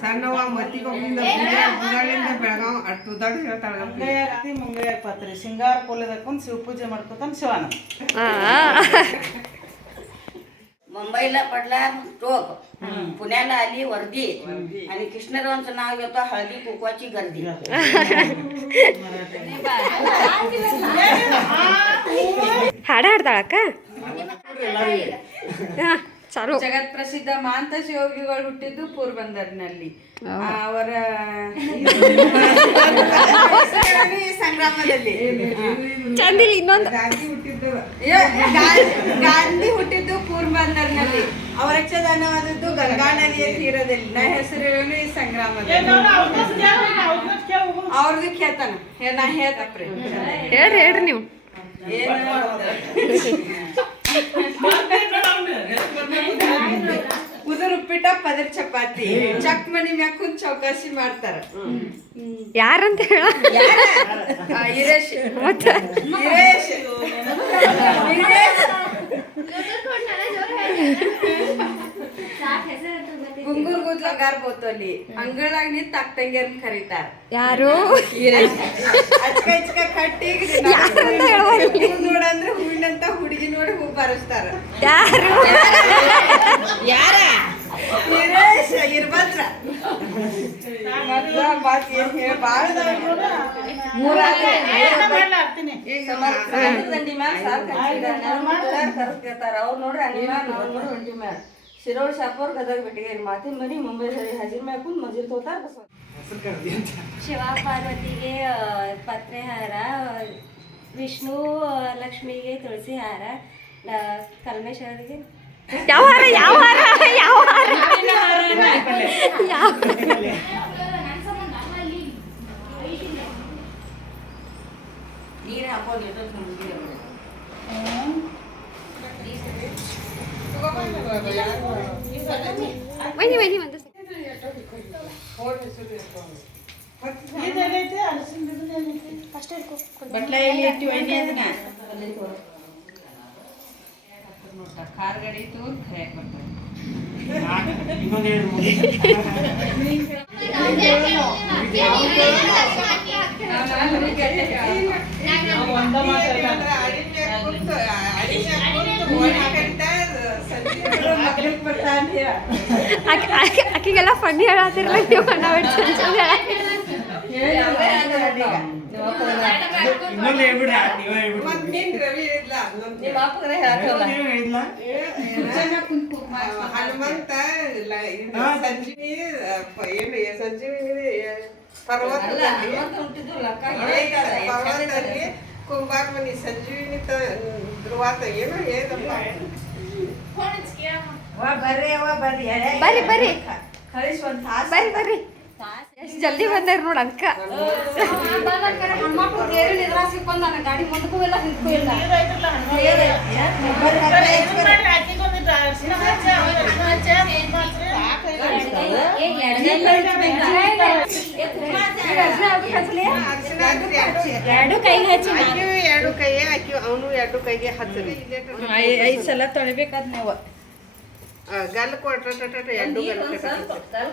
ಸಣ್ಣವ ಮತ್ತಿಗೊಬ್ಬಿಂದ ಗುಂಡಾಳಿಂದ ಬೆಳಗಾವ್ ಅಟ್ಟು ದೊಡ್ಡ ಹೇಳ್ತಾಳ ಮುಂಗಯ್ಯಾಗ ಮುಂಗಯ್ಯಾಗ ಪಾತ್ರಿ ಶಿಂಗಾರ ಕೋಲೆದಕ್ಕೊಂದು ಶಿವ ಪೂಜೆ ಮಾಡ್ಕೊತಾನ ಶಿವಾನಂದ मुंबईला पडला टोक पुण्याला आली वर्दी आणि कृष्णरावांचं नाव घेतो हळदी कुकवाची गर्दी ಹಾಡ ಹಾಡ್ತಾಳಕ್ಕ ಹಾ, ಚಾಲು ಜಗತ್ ಪ್ರಸಿದ್ಧ ಮಾಂತಸ ಯೋಗಿಗಳು ಹುಟ್ಟಿದ್ದು ಪೋರ್ಬಂದರ್ನಲ್ಲಿ. ಅವರ ಸಂಗ್ರಾಮದಲ್ಲಿ. ಚಂದಿಲ್ ಇನ್ನೊಂದು. ಗಾಂಧಿ ಹುಟ್ಟಿದ್ದು. ಪೋರ್ಬಂದರ್ನಲ್ಲಿ. ಅವರ ಯಕ್ಷಗಾನವಾದದ್ದು ಗಂಗಾ ನದಿಯ ತೀರದಲ್ಲಿ. ನಾ ಹೆಸರು ಈ ಸಂಗ್ರಾಮದಲ್ಲಿ? ಅವ್ರದ್ದು ಕೇಳ್ತಾನ. ನಾ ಹೇಳ್ತಪ್ರಿ ಹೇಳ್ರಿ ಹೇಳ್ರಿ ನೀವು. ಉದುರು ಉಪ್ಪಿಟ್ಟ ಪದರ್ ಚಪಾತಿ. ಚಕ್ ಮನಿ ಮ್ಯಾಗ ಕುಂತ್ ಚೌಕಾಸಿ ಮಾಡ್ತಾರ. ಯಾರಂತ ಹೇಳ? ಆ, ಹಿರೇಶ್. ಹಿರೇಶ್. ಗುಂಗುರ್ ಗುದ್ಲ ಅಂತ ಬೋತಲ್ಲಿ ಅಂಗಳಾಗ ನಿಂತ ಅಕ್ಕಂಗಿಯರ್ನ ಕರೀತಾರ. ಯಾರು? ಅಚ್ಕ ಇಚ್ಕ ಕಟ್ಟಿ. ನೋಡಂದ್ರೆ ಹೂವಿನಂತ ಹುಡುಗಿ ನೋಡಿ ಹೂ ಬರಸ್ತಾರ. ಯಾರು? ಹಿರೇಶ್ ಒಂಟಿ ಮ್ಯಾಲ ಶಿರೋಳ್ ಶಾಪೂರ್ ಗದಗ ಬೆಟ್ಟಿಗೆ ಮಾತಿನ ಮನಿ ಮುಂಬೈ ಹಜಿರ್ ಮ್ಯಾಗ ಕುಂತ್ ಮಜಿರ್ ತೋತಾರ ಬಸವ ಶಿವ ಪಾರ್ವತಿಗೆ ಪತ್ರೆ ಹಾರ ವಿಷ್ಣು ಲಕ್ಷ್ಮಿಗೆ ತುಳಸಿ ಹಾರ ಕಲ್ಮೇಶ್ವರಿಗೆ ಯಾವ ಹಾರ ಯಾವ ಹಾರ? ಯಾವ ಹಾರ ಯಾವ ನೀರ್ ಹಾಕೊಂಡ್ ಇಟ್ಟದ್ ನಮ್ಗೆ ಅವ್ರು. ಬನ್ನಿ ಬನ್ನಿ ಒಂದು ಬಟ್ಲ ಎಲ್ಲಿ ಇಟ್ಟು ಎಣ್ಣೆ ಅದನ್ನ ಖಾರ ಗಡಿ ತೂರ್ ಖರ್ಯಾಕ್ ಬರ್ತಾರೆ ಮಕ್ಳಿಗೆ ಬರ್ತಾ ಅಂತ ಹೇಳ ಆಕೆ- ಆಕೆ- ಆಕೆಗೆಲ್ಲ ಫನ್ನಿ ಹೇಳತ್ತಿರಲ್ಲ ನೀವು ನಾವು ನಿಮ್ಮ ಹೇಳಕ್ಕಲ್ಲ ಹನುಮಂತ ಇದು ಸಂಜೀವಿ ಏನು ಸಂಜೀವಿನಿ ಪರ್ವತದಲ್ಲಿ. ಲಕ್ಕ ಸಂಜೀವಿನಿ ಧ್ರುವಾತ ಏನೋ ಏನಪ್ಪ? ಬರ್ರಿ ಅವ್ವ ಬರ್ರಿ. ಎಳೆ ಬರ್ರಿ ಬರ್ರಿ. ಕಳಿಸ್ ಒಂದ್ ತಾಸ್. ಬರ್ರಿ ಬರ್ರಿ. ಎಷ್ಟು ಜಲ್ದಿ ಬಂದಾರ ನೋಡ ಅದಕ್ಕ ಎರಡು- ಎರಡು ಕೈಗೆ ಹಚ್ಚಿ ಎರಡು ಕೈಗೆ ಆಕಿ ಅವನು ಎರಡು ಕೈಗೆ ಹಚ್ಚರಿ ಐದು ಸಲ ತೊಳಿಬೇಕಾದ್ ನೀವು ಗಲ್ ಕೊಟ್ರ ಎರಡು ಗಲ್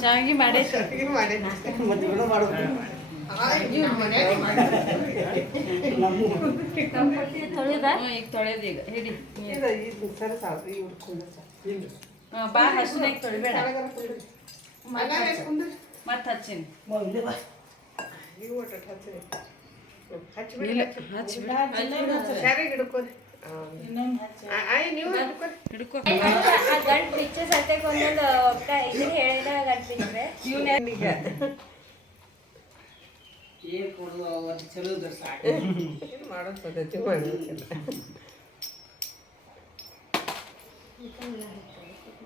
ಶಾವಿಗೆ ಮಾಡಿ ಈಗ ತೊಳೆದು ಈಗ ಹಿಡಿ ಸರಸ ಇವ್ರು ಕುಂದ್ರಸ ಹಾ, ಬಾ ಹಸಿನಾಗ ತೊಳಿಬೇಡ ಮನ್ಯಾಗ ಕುಂದ್ರ ಮತ್ ಹಚ್ಚಿನಿ.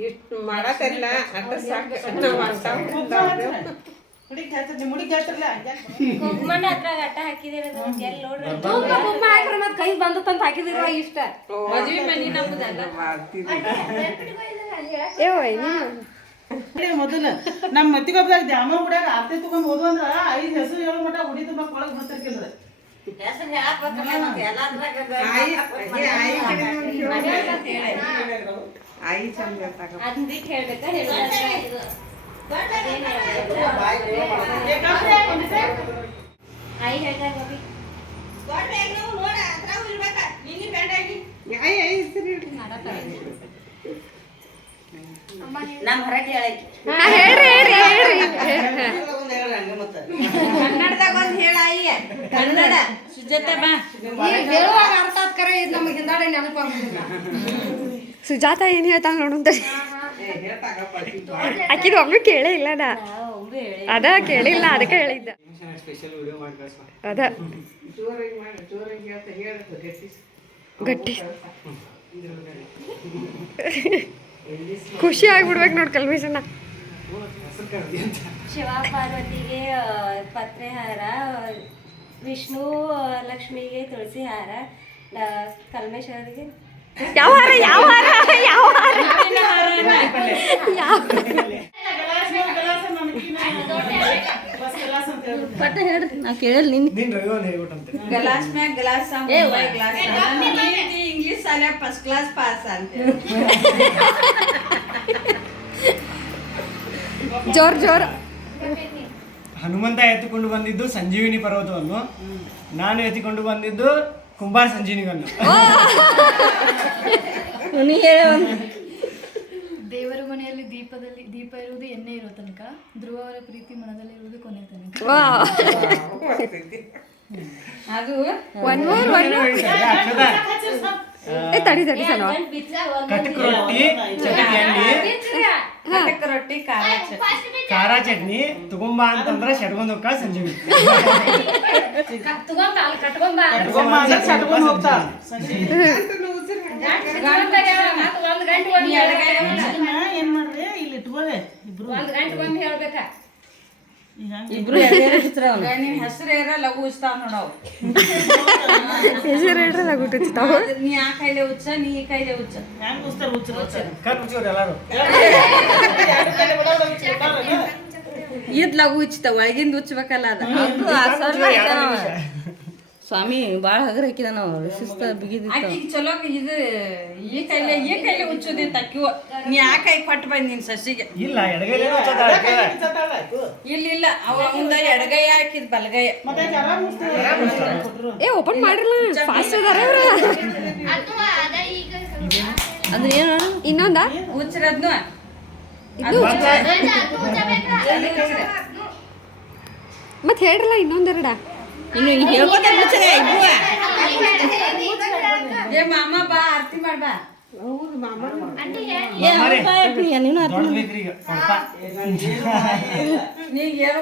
ಇಷ್ಟು ಮಾಡತ್ತಲ್ಲ ಅಂತ ಸಾಕು. ಹುಡುಗಿ ಹತ್ರ ಗಟ್ಟ ಹಾಕಿದಿರ ಎಲ್ಲಿ ನೋಡ್ರಿ? ಕೈ ಬಂದತ್ತಂತ ಹಾಕಿದಿರ ಇಷ್ಟ. ಮದ್ವಿ ಮನಿ ನಮ್ಮದಲ್ಲ ಏ ಮೊದಲು ನಮ್ಮ ಮತ್ತಿಗೊಬ್ಬದಾಗ ದ್ಯಾಮ ಗುಡಿಯಾಗ ಆರ್ತಿ ತಗೊಂಡ್ ಹೋದ್ವು ಅಂದ್ರ ಐದ್ ಹೆಸರು ಹೇಳೋ ಮಟ ಹುಡಿ ತುಂಬ ಕೊಳಗ್ ಬರ್ತಿರ್ಕಿಲ್ಲ ಆಯಿ ಚಂದ ಹೇಳ್ಬೇಕಾ? ನಮ್ಮ ಸುಜಾತ ಬಾ ಹೇಳುವಾಗ ಅರ್ಥ ಆಕಿದು ಒಮ್ಮೆ ಕೇಳೇ ಇಲ್ಲ ನಾ. ಅದ ಕೇಳಿಲ್ಲ ಅದಕ್ಕೆ ಹೇಳಿದ್ದ. ಅದ. ಗಟ್ಟಿ. ಖುಷಿ ಆಗ್ಬಿಡ್ಬೇಕು ನೋಡ್ ಕಲ್ಮೇಶಣ್ಣ ಶಿವ ಪಾರ್ವತಿಗೆ ಪತ್ರೆ ಹಾರ, ವಿಷ್ಣು, ಲಕ್ಷ್ಮಿಗೆ ತುಳಸಿ ಹಾರ ಕಲ್ಮೇಶ್ವರಿಗೆ ಯಾವ ಹಾರ ಯಾವ ಹಾರ ಯಾವ ಹಾರ? ಯಾವ ಪಟ್ಟ ಹೇಳ್ರಿ ನಾ ಕೇಳಲ್ಲ ನಿನ್ನ ನೀನ್ ಗಲಾಸ್ ಒಂದು ಹೇಳ್ಬಿಟ್ಟಂತೆ ಗ್ಲಾಸ್ ಮ್ಯಾಗ ಗ್ಲಾಸ್ ಗ್ಲಾಸ್ ಇಂಗ್ಲಿಷ್ ಶಾಲೆ ಫಸ್ಟ್ ಕ್ಲಾಸ್ ಪಾಸ್ ಅಂತ. ಜೋರ್ ಜೋರ್. ಹನುಮಂತ ಎತ್ತಿಕೊಂಡು ಬಂದಿದ್ದು ಸಂಜೀವಿನಿ ಪರ್ವತವನ್ನು. ನಾನು ಎತ್ತಿಕೊಂಡು ಬಂದಿದ್ದು ಕುಂಬಾರ ನೀ ಹೇಳ ದೇವರ ಮನೆಯಲ್ಲಿ ದೀಪದಲ್ಲಿ ದೀಪ ಇರುವುದು ಎಣ್ಣೆ ಇರೋ ತನಕ ಧ್ರುವವರ ಪ್ರೀತಿ ಮನದಲ್ಲಿ ಇರುವುದು ಕೊನೆ ತನಕ ಅದು ಒನ್ ಮೋರ್ ಒನ್ ಏ ತಡಿ ತಡಿ ಸಲ ಕಟಕ್ ರೊಟ್ಟಿ ಚಟ್ನಿ ಎಣ್ಣೆ. ಕಟಕ್ ರೊಟ್ಟಿ ಖಾರ ಚಟ್ನಿ. ಖಾರ ಚಟ್ನಿ ತಗೊಂಬ ಅಂತಂದ್ರೆ ಇದನ್ನ ಏನ್ ಮಾಡ್ರಿ? ಇಲ್ಲಿ ಇಟ್ಕೊಳ್ಳಿ ಇಬ್ರು. ಗಂಟೆ ಬಂದು ಹೆಸರು ಅವನು ನಿನ್ ಹೆಸರು ಏರ ಲಘು ಉಚ್ತಾವ ನೋಡವ್ ಹೆಸರು ಹೇಳ್ರೆ ಲಗುಟ್ಟಿರ್ತಾವ ನೀ ಆ ಕೈಲೆ ಉಚ್ಚ ನೀ ಈ ಕೈಲೆ ಉಚ್ಚ ಹೆಂಗ್ ಉಸ್ತಾರ ಹುಚ್ಚರು ಹುಚ್ಚರು ಕಟ್ ಮುಚ್ಚಿವ್ರು ಎಲ್ಲಾರು ಇದ್ ಲಘು ಉಚ್ತಾವ ಒಳಗಿಂದ ಉಚ್ಬೇಕಲ್ಲ ಅದ ಸ್ವಾಮಿ ಭಾಳ ಹಗರ ಹಾಕಿದ ನಾವು ಶಿಸ್ತ ಬಿಗಿದಿತ್ತು. ಆಕಿಗ್ ಚಲೋ ಇದು ಈ ಕೈಲೆ ಈ ಕೈಲೆ ಉಚ್ಚೋದಿತ್ತ ಅಕ್ಕಿ ನೀ ಆ ಕೈ ಕೊಟ್ಟು ಬಂದು ನಿನ್ ಸಸಿಗೆ. ಇಲ್ಲ ಎಡಗೈಲೇ ಇಲ್ಲ ಇಲ್ಲ ಅವ ಮುಂದೆ ಎಡಗೈ ಹಾಕಿದ ಬಲಗೈ. ಏ ಓಪನ್ ಮಾಡಿರಲ್ಲ. ಫಾಸ್ಟ್ ಅದಾರ ಇವ್ರ. ಅಂದ್ರೆ ಏನು? ಇನ್ನೊಂದ? ಉಚ್ಚರದ್ನು. ಇದು ಮತ್ತೆ ಹೇಳ್ರಲ್ಲ ಇನ್ನೊಂದೆರಡ. ಇನ್ನು ಹೇಳ್ಕೊತ ಇಬ್ರು ಏ ಮಾಮ ಬಾ ಆರತಿ ಮಾಡ್ಬಾ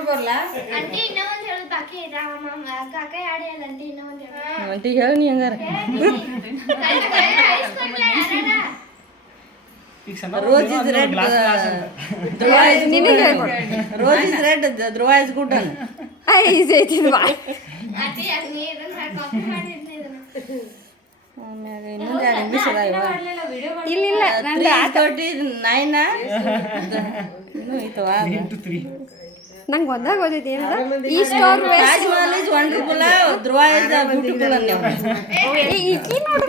ಬರ್ಲ? ಅಂಟಿ ಹೇಳಿ ನೀ ಹಂಗಾರ. ಈಗ ಸಣ್ಣ rose is red Dhruva is ನಿನಗೆ rose is red Dhruva is good ಅನ್. ಐಸ್ ಐತಿ ಆಮ್ಯಾಗ ಇನ್ನೊಂದು ಎರಡು ಇಂಗ್ಲೀಷ್ ಇಲ್ಲ ನೈನ್ ಇನ್ನೂ ಐತವ ತ್ರೀ ನಂಗೆ ಒಂದಾಗ ಓದೈತಿ ಏನದ? ಈ store Taj Mahal is wonderful Dhruva is beautiful ಅನ್ ಈಕಿ ನೋಡು.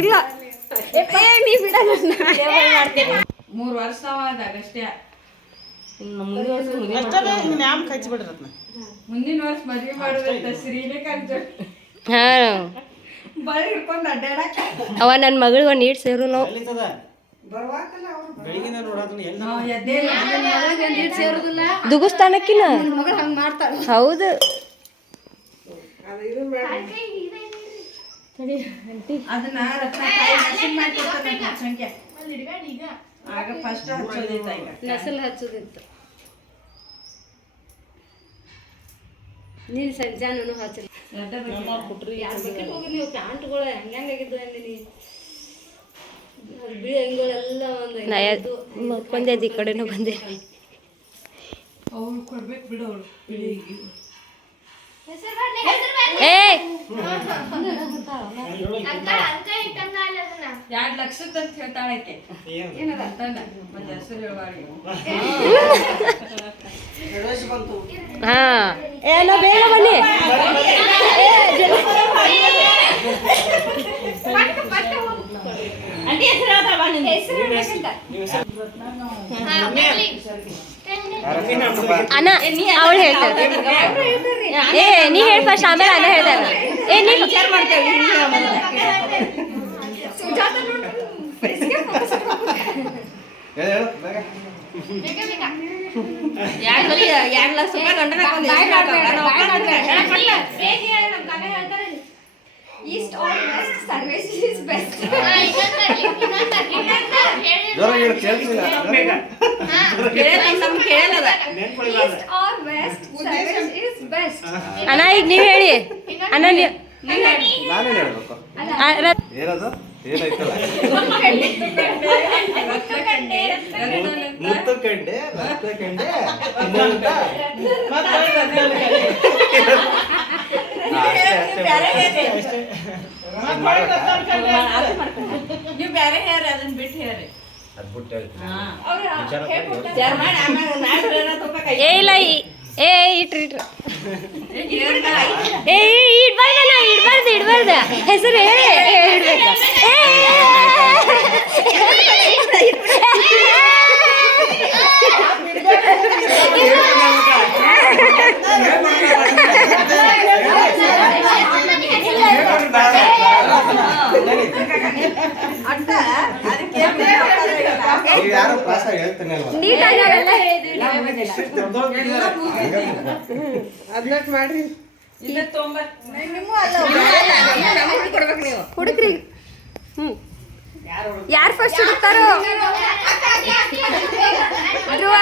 ಇಲ್ಲ. ಏ ನೀ ಬಿಡ ಮೂರ್ ವರ್ಷ ಅಷ್ಟೇ. ವರ್ಷ ನ್ಯಾಮ್ ಬಿಡ್ರಿ ಅದನ್ನ ಮುಂದಿನ ವರ್ಷ ಮದ್ವೆ ಮಾಡೋದಂತ ಶ್ರೀಲೇಖಾಂತ ಹಾ. ಬಳಿ ಹಿಡ್ಕೊಂಡ್ ಅಡ್ಡಾಡಕ ಅವ ನನ್ನ ಮಗಳಿಗೆ ಒಂದು ನೀಟ್ ಸೇರು ನಾವು ಎಲ್ಲಿತ್ತದ ಬೆಳಿಗಿನ ನೋಡೋದನ್ನ ಎಲ್ಲಿ ನಾವ್ ಎದ್ದೇ ದುಗುಸ್ತಾನಕ್ಕಿನ ಹೌದು. ಅದು ಇದು ಅದನ್ನ ರತ್ನ ತಾಯಿ ಮಷಿನ್ ಮಾಡ್ಕೊಡ್ತಾನೆ ಸಂಖ್ಯೆ. ಆಗ ಫಸ್ಟ್ ಈಗ. ನಸಲ್ ಹಚ್ಚೋದಿತ್ತು. ನೀನು ಸಂಜಾನೂ ಹೋಗಿ ನೀವು ಪ್ಯಾಂಟ್ಗಳು ಹೆಂಗಾಗಿದ್ದು ಅಂದಿನಿ ಬಿಳಿ ಒಂದು ಈ ಕಡೆನೂ ಬಂದೆ. ಅವ್ರು ಕೊಡ್ಬೇಕು ಬಿಡು ಅವ್ರು ಬಿಳಿ ಹೆಸರು ಏ ಅಕ್ಕ ಅಕ್ಕ ಇಟ್ಟಂಗ ಅಲ್ಲ ಅದನ್ನ. ಎರಡ್ ಲಕ್ಷದ ಅಂತ ಹೇಳ್ತಾಳೆ ಆಕೆ ಏನದ? ಮತ್ತೆ ಹೆಸರು ಹೇಳುವಾಡಿ ಹಾ. ಏ ನಾ ಬೇಗ ಬನ್ನಿ. ಅಣ್ಣ ಅವಳು ಹೇಳ್ತಾರೆ ಏ ನೀ ಹೇಳಿ ಫಸ್ಟ್ ಆಮೇಲೆ ಅಣ್ಣ ಹೇಳ್ತಾರೆ ಏ ನೀ ವಿಚಾರ ಮಾಡ್ತೇವೆ ಎರಡ್ ಮಲಿ ಎರಡ್ ಲಕ್ಷ ರೂಪಾಯಿ ಗಂಡನ east or west service is best ನಮ್ಗೆ ಕೇಳಲ್ಲ east or west service is best ಅಣ್ಣ ಈಗ ನೀವು ಹೇಳಿ. ಅಣ್ಣ ನೀವು ನಾನೇನು ಹೇಳ್ಬೇಕು? ಏನದು ಏನಾಯ್ತಲ್ಲ ಮುತ್ತು ಕಂಡೆ ರಕ್ತ ಕಂಡೆ ಇನ್ನೊಂದ? ಹಾ, ಅಷ್ಟೇ, ಅಷ್ಟೇ. ಇದ್ ಮಾಡ್ಬೇಕಾ? ನೀವು ಬೇರೆ ಹೇಳ್ರಿ ಅದನ್ನ ಬಿಟ್ಟು ಹೇಳ್ರಿ. ಏ ಇಲ್ಲ ಈ- ಏ ಇಟ್ರಿ ಇಟ್ರಿ. ಏ ಇಡ್ಬಾರ್ದಲ್ಲ ಇಡ್ಬಾರ್ದು ಇಡ್ಬಾರ್ದ. ಹೆಸರು ಹೇಳಿ ಹೇಳ್ಬೇಕು ಅಟ್ಟ ಅದಕ್ಕೆ ನೀವು ಯಾರೋ ಕ್ಲಾಸ ಹೇಳ್ತಾನೆ ಅಲ್ವಾ ನೀಟಾಗಿ ಅವೆಲ್ಲ ಹೇಳಿದ್ವಿ ಇಲ್ಲ ತೊಂಬತ್ ಕೊಡ್ಬೇಕು ನೀವು ಹುಡುಕ್ರಿ ಹ್ಮ್ ಯಾರು ಫಸ್ಟ್ ಹುಡುಕ್ತಾರೋ ಧ್ರುವ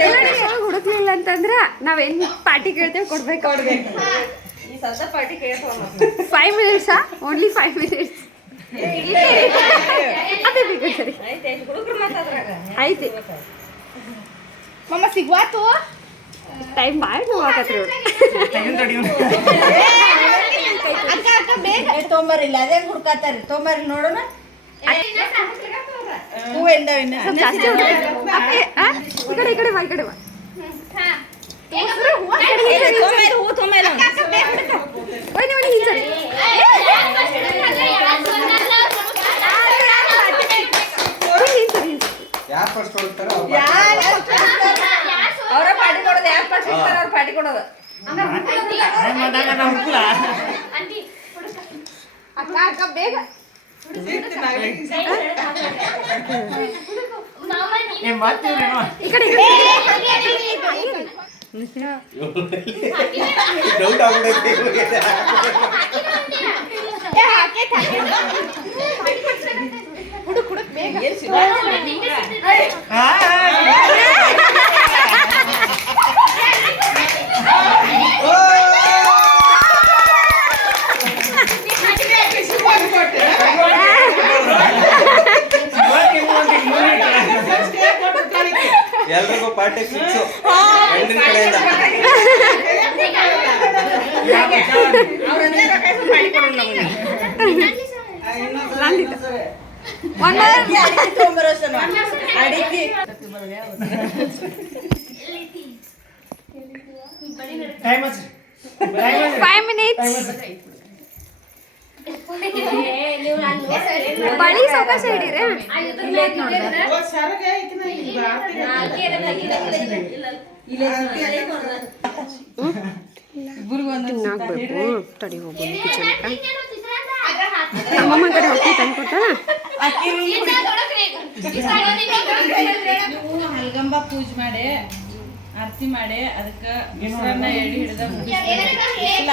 ಇಲ್ಲೇ ಅಂತಂದ್ರ ನಾವೇನ್ ಪಾರ್ಟಿ ಕೇಳ್ತೇವೆ ಕೊಡ್ಬೇಕು ಕೊಡ್ಬೇಕು party five minutes only five minutes ಅದೇ ಬೇಕು ಸರಿ. ಐತೆ ಹುಡುಗರು ಮಾತಾಡ್ರಾಗ ಐತಿ ಮಮ್ಮ ಸಿಗ್ವಾತು ಟೈಮ್ ಭಾಳ ನೋವಾಕತ್ರಿ ಅಕ್ಕ ಅಕ್ಕ ಬೇಗ. ತೊಂಬರಿಲ್ಲ ಅದೇ ಹುಡ್ಕಾತಾರ. ತೊಂಬರಿ ನೋಡೋಣ. ಜಾಸ್ತಿ? ಈ ಕಡೆ ಈ ಕಡೆ ಬಾ ಈ ಕಡೆ ಬಾ. ಅವ್ರು ಅವರ ಪಾರ್ಟಿ ಕೊಡೋದು ಯಾರು ಫಸ್ಟ್ ಇರ್ತಾರೆ ಅವ್ರ ಪಾರ್ಟಿ ಕೊಡೋದು. ಅಕ್ಕ ಅಕ್ಕ ಬೇಗ. ಈ ಕಡೆ ಈ ಕಡೆ. ಡೌಟ್ ಆಗ್ಬಿಡೈತೆ ಇವ್ರಿಗೆ. ಹುಡುಕ್ ಹುಡುಕ್ ಬೇಗ ಫೈವ್ ಮಿನಿಟ್ಸ್ ಬಳಿ ಸಾವಕಾಶ ಹಿಡೀರಿ ತಿನ್ನಾಕ್ಬೇಕು ತಡಿ ಹೋಗ್ಬೋದು ಕಿಚನ್ಕ ನಮ್ಮಮ್ಮ ಕಡೆ ಹೋಗಿ ತಂದು ಕೊಡ್ತಾನ ನೀವು ಮಲ್ಗಂಬ ಪೂಜೆ ಮಾಡಿ ಆರತಿ ಮಾಡಿ ಅದಕ್ಕೆ ಮೊಸರನ್ನ ಎಡಿ ಹಿಡ್ದ ಮುಗಿಸಿಲ್ಲ